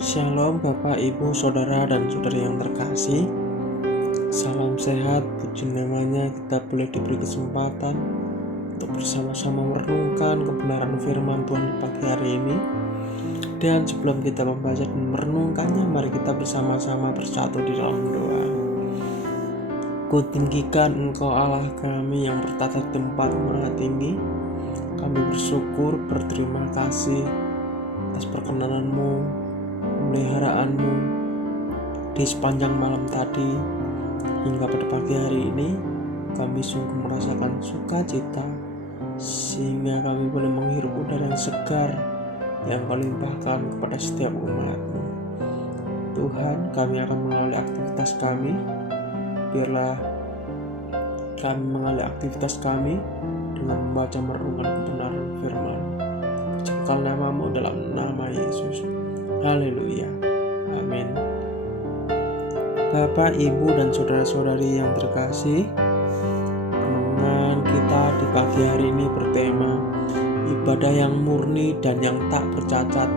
Shalom Bapak, Ibu, Saudara, dan Saudari yang terkasih. Salam sehat, puji namanya kita boleh diberi kesempatan untuk bersama-sama merenungkan kebenaran firman Tuhan di pagi hari ini. Dan sebelum kita membaca dan merenungkannya, mari kita bersama-sama bersatu di dalam doa. Kutinggikan Engkau Allah kami yang bertata di tempat maha tinggi. Kami bersyukur, berterima kasih atas perkenanan-Mu, pemeliharaan-Mu di sepanjang malam tadi hingga pada pagi hari ini. Kami sungguh merasakan sukacita sehingga kami boleh menghirup udara yang segar yang Kau limpahkan kepada setiap umat-Mu. Tuhan, kami akan mengawali aktivitas kami. Biarlah kami mengawali aktivitas kami dengan membaca merenungkan kebenaran firman. Pujikan nama-Mu dalam nama Yesus. Haleluya. Amin. Bapak, Ibu, dan saudara-saudari yang terkasih, renungan kita di pagi hari ini bertema ibadah yang murni dan yang tak bercacat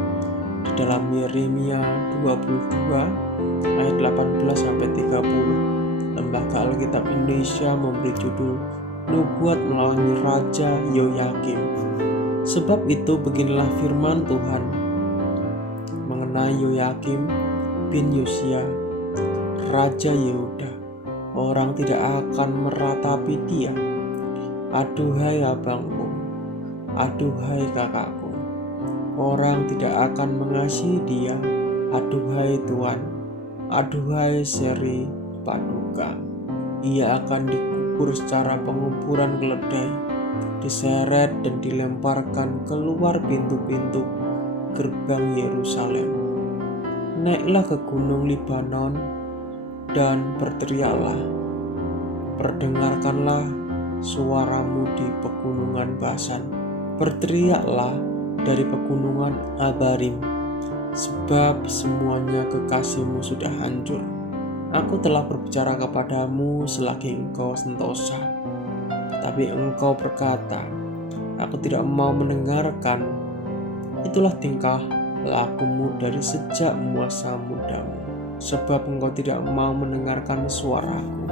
di dalam Yeremia 22 ayat 18-30. Lembaga Alkitab Indonesia memberi judul Nubuat melawan Raja Yoyakim. Sebab itu beginilah firman Tuhan mengenai Yoyakim bin Yosia, Raja Yehuda. Orang tidak akan meratapi dia. Aduhai abangku, aduhai kakakku. Orang tidak akan mengasihi dia. Aduhai Tuhan, aduhai seri paduka. Ia akan dikubur secara penguburan keledai, diseret dan dilemparkan keluar pintu-pintu gerbang Yerusalem. Naiklah ke gunung Libanon dan berteriaklah. Perdengarkanlah suaramu di pegunungan Basan. Berteriaklah dari pegunungan Abarim, sebab semuanya kekasihmu sudah hancur. Aku telah berbicara kepadamu selagi engkau sentosa, tapi engkau berkata, aku tidak mau mendengarkan. Itulah tingkah lakumu dari sejak masa mudamu, sebab engkau tidak mau mendengarkan suaraku.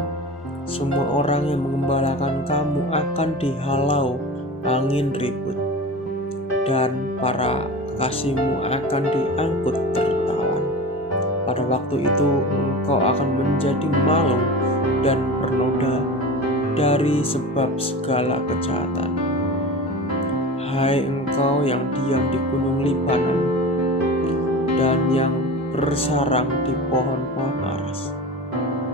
Semua orang yang mengembalakan kamu akan dihalau angin ribut, dan para kekasihmu akan diangkut tertawan. Pada waktu itu engkau akan menjadi malu dan bernoda dari sebab segala kejahatan. Hai engkau yang diam di gunung Libanon dan yang bersarang di pohon-pohon aras,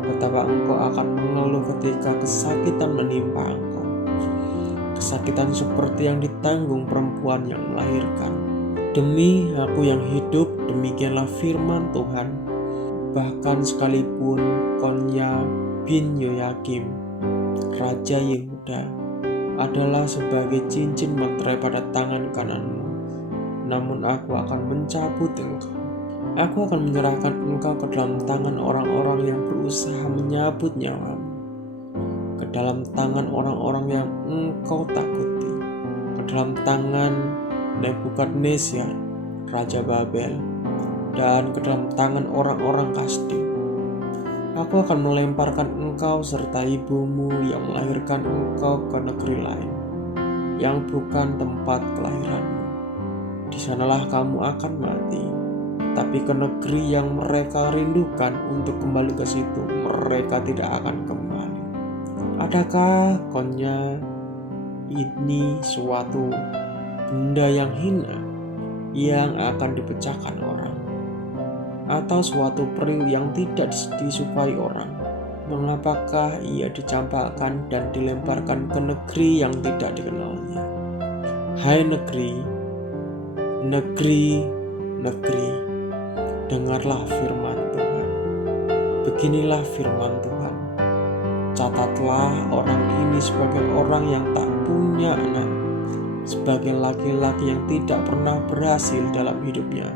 betapa engkau akan mengeluh ketika kesakitan menimpa engkau, kesakitan seperti yang ditanggung perempuan yang melahirkan. Demi aku yang hidup, demikianlah firman Tuhan, bahkan sekalipun Konya bin Yoyakim, Raja Yehuda, adalah sebagai cincin materai pada tangan kananmu, namun aku akan mencabut engkau. Aku akan menyerahkan engkau ke dalam tangan orang-orang yang berusaha menyabut nyawamu, ke dalam tangan orang-orang yang engkau takuti, ke dalam tangan Nebukadnezar, Raja Babel, dan ke dalam tangan orang-orang Kasdim. Aku akan melemparkan engkau serta ibumu yang melahirkan engkau ke negeri lain, yang bukan tempat kelahiranmu. Di sanalah kamu akan mati. Tapi ke negeri yang mereka rindukan untuk kembali ke situ, mereka tidak akan kembali. Adakah Konya ini suatu benda yang hina yang akan dipecahkan orang, atau suatu periuk yang tidak disukai orang? Mengapakah ia dicampakkan dan dilemparkan ke negeri yang tidak dikenalnya? Hai negeri, negeri, negeri, dengarlah firman Tuhan. Beginilah firman Tuhan. Catatlah orang ini sebagai orang yang tak punya anak, sebagai laki-laki yang tidak pernah berhasil dalam hidupnya,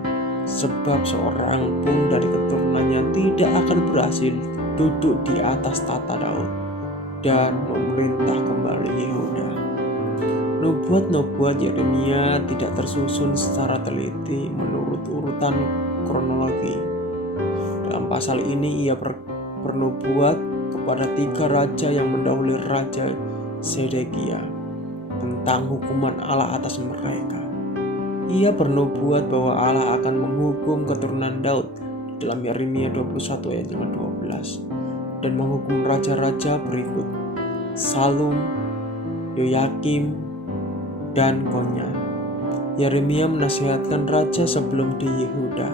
sebab seorang pun dari keturunannya tidak akan berhasil duduk di atas tata Daud dan memerintah kembali Yehuda. Nubuat-nubuat Yeremia tidak tersusun secara teliti menurut urutan kronologi. Dalam pasal ini ia bernubuat kepada 3 raja yang mendahului Raja Zedekia tentang hukuman Allah atas mereka. Ia bernubuat bahwa Allah akan menghukum keturunan Daud dalam Yeremia 21 ayat 12 dan menghukum raja-raja berikut: Salum, Yoyakim, dan Konya. Yeremia menasihatkan raja sebelum di Yehuda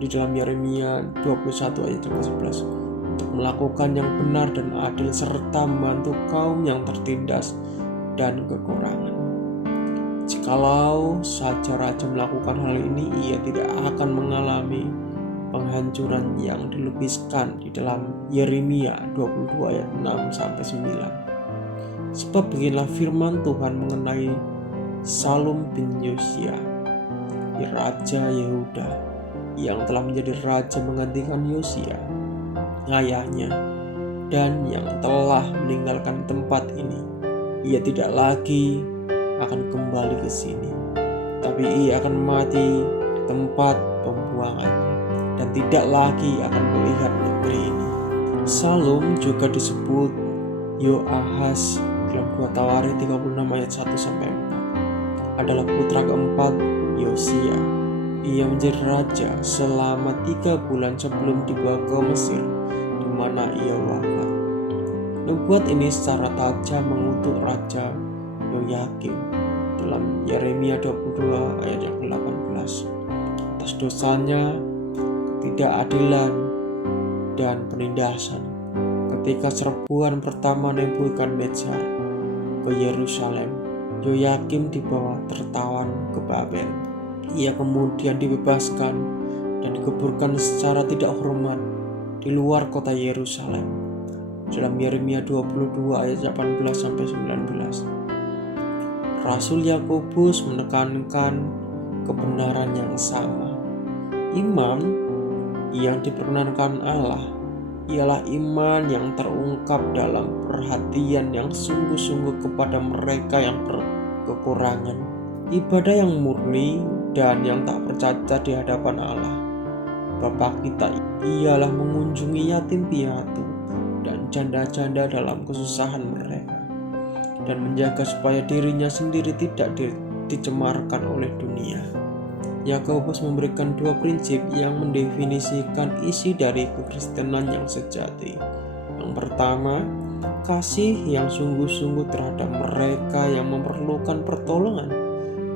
di dalam Yeremia 21 ayat 11 untuk melakukan yang benar dan adil serta membantu kaum yang tertindas dan kekurangan. Jikalau saja raja melakukan hal ini, ia tidak akan mengalami penghancuran yang dilukiskan di dalam Yeremia 22 ayat 6-9. Sebab beginilah firman Tuhan mengenai Salum bin Yosia, Raja Yehuda, yang telah menjadi raja menggantikan Yosia, ayahnya, dan yang telah meninggalkan tempat ini. Ia tidak lagi akan kembali ke sini, tapi ia akan mati di tempat pembuangannya dan tidak lagi akan melihat negeri ini. Salum juga disebut Yoahaz dalam 2 Tawarikh 36 ayat 1-4. Adalah putra keempat Yosia. Ia menjadi raja selama 3 bulan sebelum dibawa ke Mesir, di mana ia wafat. Nubuat ini secara tajam mengutuk Raja Yoyakim dalam Yeremia 22 ayat 18 atas dosanya ketidakadilan dan penindasan ketika serbuan pertama Nebukadnezar ke Yerusalem. Yoyakim dibawa tertawan ke Babel. Ia kemudian dibebaskan dan dikuburkan secara tidak hormat di luar kota Yerusalem dalam Yeremia 22 ayat 18-19. Rasul Yakobus menekankan kebenaran yang sama. Iman yang diperkenankan Allah ialah iman yang terungkap dalam perhatian yang sungguh-sungguh kepada mereka yang berkekurangan, ibadah yang murni dan yang tak bercacat di hadapan Allah. Bapa kita ialah mengunjungi yatim piatu dan janda-janda dalam kesusahan mereka, dan menjaga supaya dirinya sendiri tidak dicemarkan oleh dunia. Yakobus memberikan 2 prinsip yang mendefinisikan isi dari kekristenan yang sejati. Yang pertama, kasih yang sungguh-sungguh terhadap mereka yang memerlukan pertolongan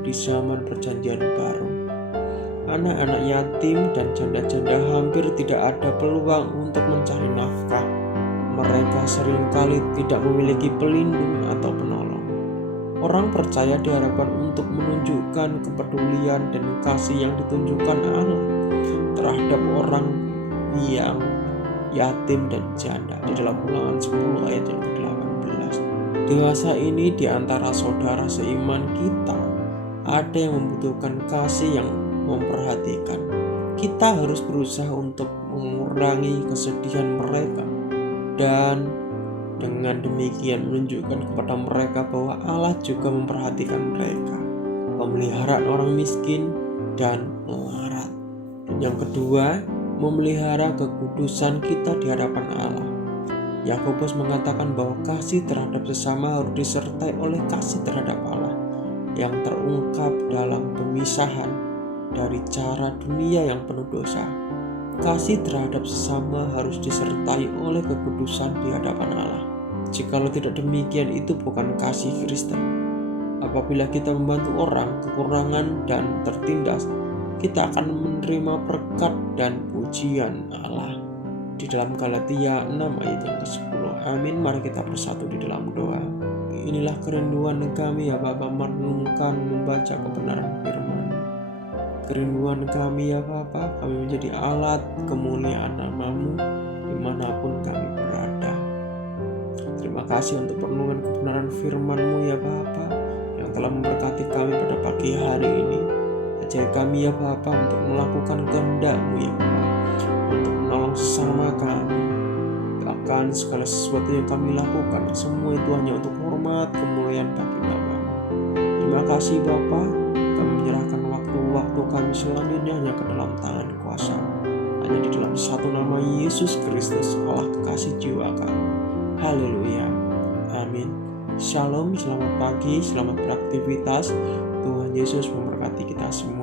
di zaman perjanjian baru. Anak-anak yatim dan janda-janda hampir tidak ada peluang untuk mencari nafkah. Mereka seringkali tidak memiliki pelindung atau penolong. Orang percaya diharapkan untuk menunjukkan kepedulian dan kasih yang ditunjukkan Allah terhadap orang yang yatim dan janda di dalam Ulangan 10 ayat yang ke-18. Dewasa ini di antara saudara seiman kita ada yang membutuhkan kasih yang memperhatikan. Kita harus berusaha untuk mengurangi kesedihan mereka dan dengan demikian menunjukkan kepada mereka bahwa Allah juga memperhatikan mereka, pemeliharaan orang miskin dan melarat. Dan yang kedua, memelihara kekudusan kita di hadapan Allah. Yakobus mengatakan bahwa kasih terhadap sesama harus disertai oleh kasih terhadap Allah yang terungkap dalam pemisahan dari cara dunia yang penuh dosa. Kasih terhadap sesama harus disertai oleh kekudusan di hadapan Allah. Jikalau tidak demikian, itu bukan kasih Kristen. Apabila kita membantu orang kekurangan dan tertindas, kita akan menerima berkat dan pujian Allah. Di dalam Galatia 6 ayat yang ke-10. Amin. Mari kita bersatu di dalam doa. Inilah kerinduan kami ya Bapa, merenungkan membaca kebenaran firman. Kerinduan kami ya Bapa, kami menjadi alat kemuliaan nama-Mu dimanapun kami berada. Terima kasih untuk perenungan kebenaran firman-Mu ya Bapa, yang telah memberkati kami pada pagi hari ini. Ajari kami ya Bapa untuk melakukan kehendak-Mu ya Bapa, untuk menolong sesama kami. Bahkan segala sesuatu yang kami lakukan, semua itu hanya untuk hormat kemuliaan bagi nama-Mu. Terima kasih Bapa, kami menyerahkan waktu-waktu kami selanjutnya hanya ke dalam tangan kuasa, hanya di dalam satu nama Yesus Kristus, Allah kekasih jiwa kami. Haleluya. Amin. Shalom, selamat pagi, selamat beraktivitas. Tuhan Yesus memberkati kita semua.